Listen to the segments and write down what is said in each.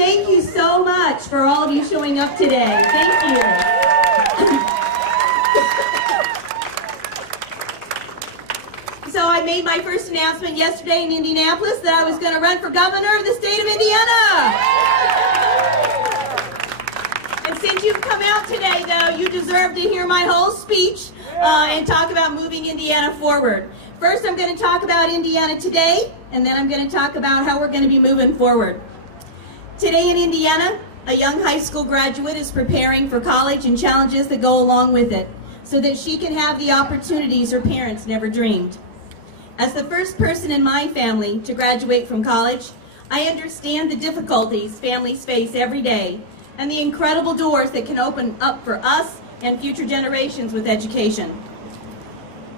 Thank you so much for all of you showing up today. Thank you. So I made my first announcement yesterday in Indianapolis that I was going to run for governor of the state of Indiana. And since you've come out today, though, you deserve to hear my whole speech and talk about moving Indiana forward. First, I'm going to talk about Indiana today, and then I'm going to talk about how we're going to be moving forward. Today in Indiana, a young high school graduate is preparing for college and challenges that go along with it, so that she can have the opportunities her parents never dreamed. As the first person in my family to graduate from college, I understand the difficulties families face every day and the incredible doors that can open up for us and future generations with education.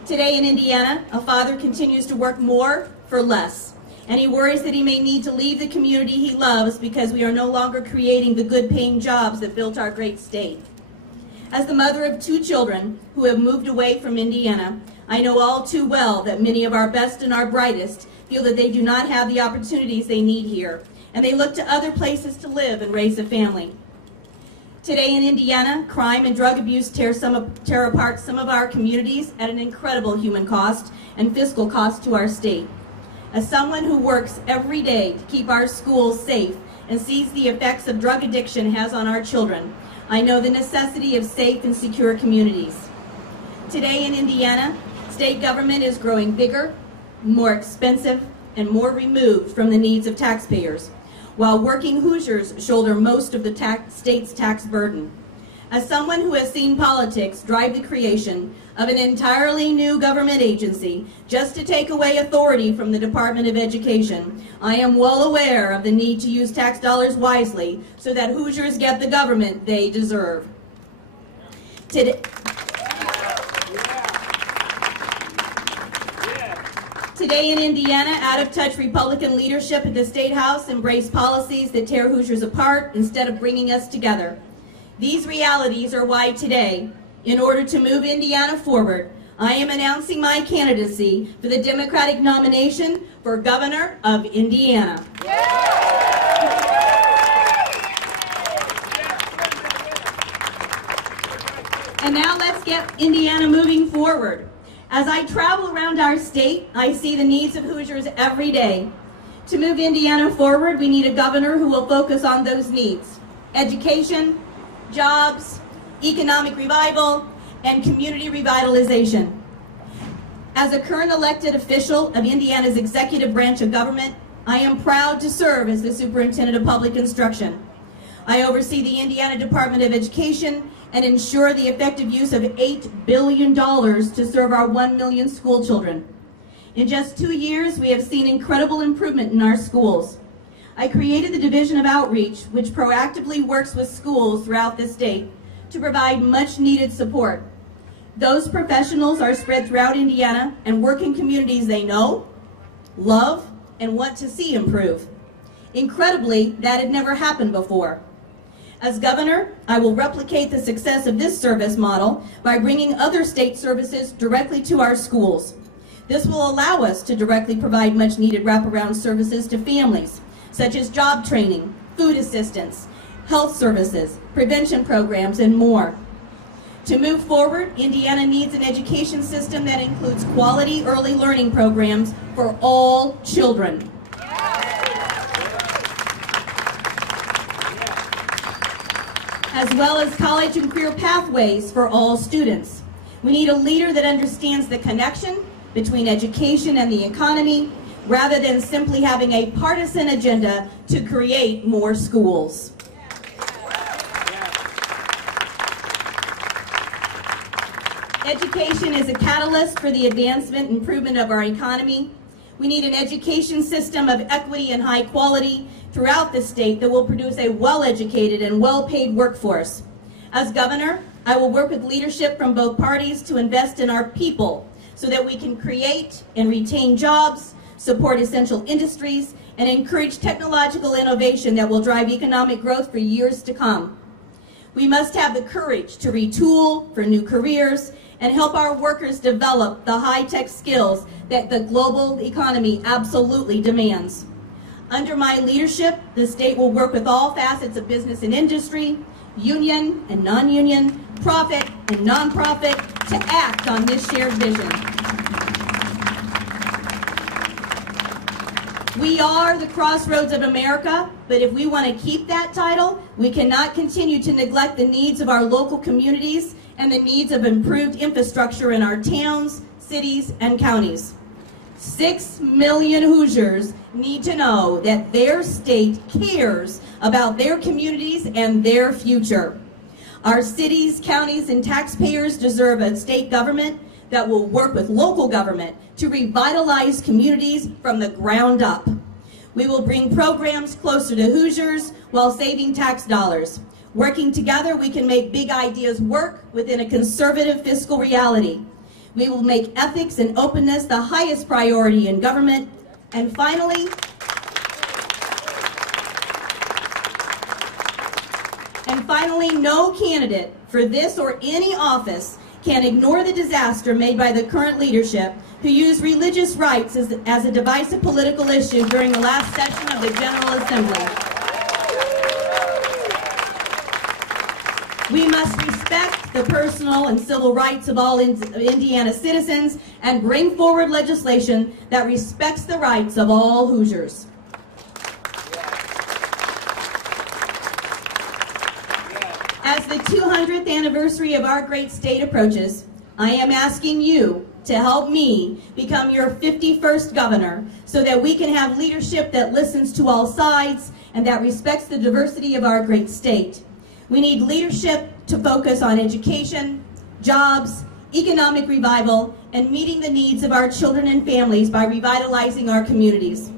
Today in Indiana, a father continues to work more for less, and he worries that he may need to leave the community he loves because we are no longer creating the good-paying jobs that built our great state. As the mother of 2 children who have moved away from Indiana, I know all too well that many of our best and our brightest feel that they do not have the opportunities they need here, and they look to other places to live and raise a family. Today in Indiana, crime and drug abuse tear apart some of our communities at an incredible human cost and fiscal cost to our state. As someone who works every day to keep our schools safe and sees the effects of drug addiction has on our children, I know the necessity of safe and secure communities. Today in Indiana, state government is growing bigger, more expensive, and more removed from the needs of taxpayers, while working Hoosiers shoulder most of the state's tax burden. As someone who has seen politics drive the creation of an entirely new government agency just to take away authority from the Department of Education, I am well aware of the need to use tax dollars wisely so that Hoosiers get the government they deserve. Today in Indiana, out-of-touch Republican leadership at the State House embraced policies that tear Hoosiers apart instead of bringing us together. These realities are why today, in order to move Indiana forward, I am announcing my candidacy for the Democratic nomination for Governor of Indiana. And now let's get Indiana moving forward. As I travel around our state, I see the needs of Hoosiers every day. To move Indiana forward, we need a governor who will focus on those needs: education, jobs, economic revival, and community revitalization. As a current elected official of Indiana's executive branch of government, I am proud to serve as the Superintendent of Public Instruction. I oversee the Indiana Department of Education and ensure the effective use of $8 billion to serve our 1 million school children. In just 2 years, we have seen incredible improvement in our schools. I created the Division of Outreach, which proactively works with schools throughout the state to provide much needed support. Those professionals are spread throughout Indiana and work in communities they know, love, and want to see improve. Incredibly, that had never happened before. As governor, I will replicate the success of this service model by bringing other state services directly to our schools. This will allow us to directly provide much needed wraparound services to families, such as job training, food assistance, health services, prevention programs, and more. To move forward, Indiana needs an education system that includes quality early learning programs for all children. As well as college and career pathways for all students. We need a leader that understands the connection between education and the economy, rather than simply having a partisan agenda to create more schools. Education is a catalyst for the advancement and improvement of our economy. We need an education system of equity and high quality throughout the state that will produce a well-educated and well-paid workforce. As governor, I will work with leadership from both parties to invest in our people so that we can create and retain jobs, support essential industries, and encourage technological innovation that will drive economic growth for years to come. We must have the courage to retool for new careers and help our workers develop the high-tech skills that the global economy absolutely demands. Under my leadership, the state will work with all facets of business and industry, union and non-union, profit and nonprofit, to act on this shared vision. We are the crossroads of America, but if we want to keep that title, we cannot continue to neglect the needs of our local communities and the needs of improved infrastructure in our towns, cities, and counties. 6 million Hoosiers need to know that their state cares about their communities and their future. Our cities, counties, and taxpayers deserve a state government that will work with local government to revitalize communities from the ground up. We will bring programs closer to Hoosiers while saving tax dollars. Working together, we can make big ideas work within a conservative fiscal reality. We will make ethics and openness the highest priority in government. And finally, no candidate for this or any office can ignore the disaster made by the current leadership who used religious rights as a divisive political issue during the last session of the General Assembly. We must respect the personal and civil rights of all Indiana citizens and bring forward legislation that respects the rights of all Hoosiers. As the 200th anniversary of our great state approaches, I am asking you to help me become your 51st governor so that we can have leadership that listens to all sides and that respects the diversity of our great state. We need leadership to focus on education, jobs, economic revival, and meeting the needs of our children and families by revitalizing our communities.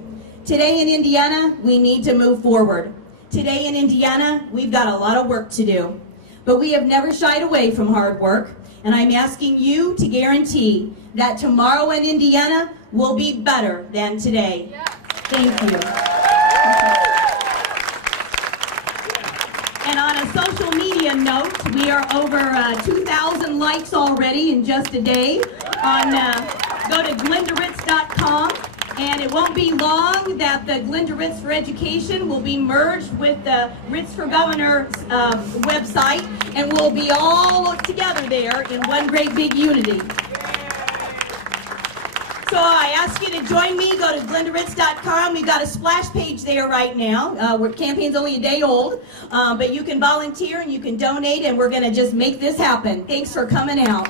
Today in Indiana, we need to move forward. Today in Indiana, we've got a lot of work to do. But we have never shied away from hard work, and I'm asking you to guarantee that tomorrow in Indiana will be better than today. Yeah. Thank you. And on a social media note, we are over 2,000 likes already in just a day. Go to GlendaRtz.com, and it won't be long that the Glenda Ritz for Education will be merged with the Ritz for Governor website, and we'll be all together there in one great big unity. So I ask you to join me. Go to GlendaRtz.com. We've got a splash page there right now. Our campaign's only a day old, but you can volunteer and you can donate, and we're going to just make this happen. Thanks for coming out.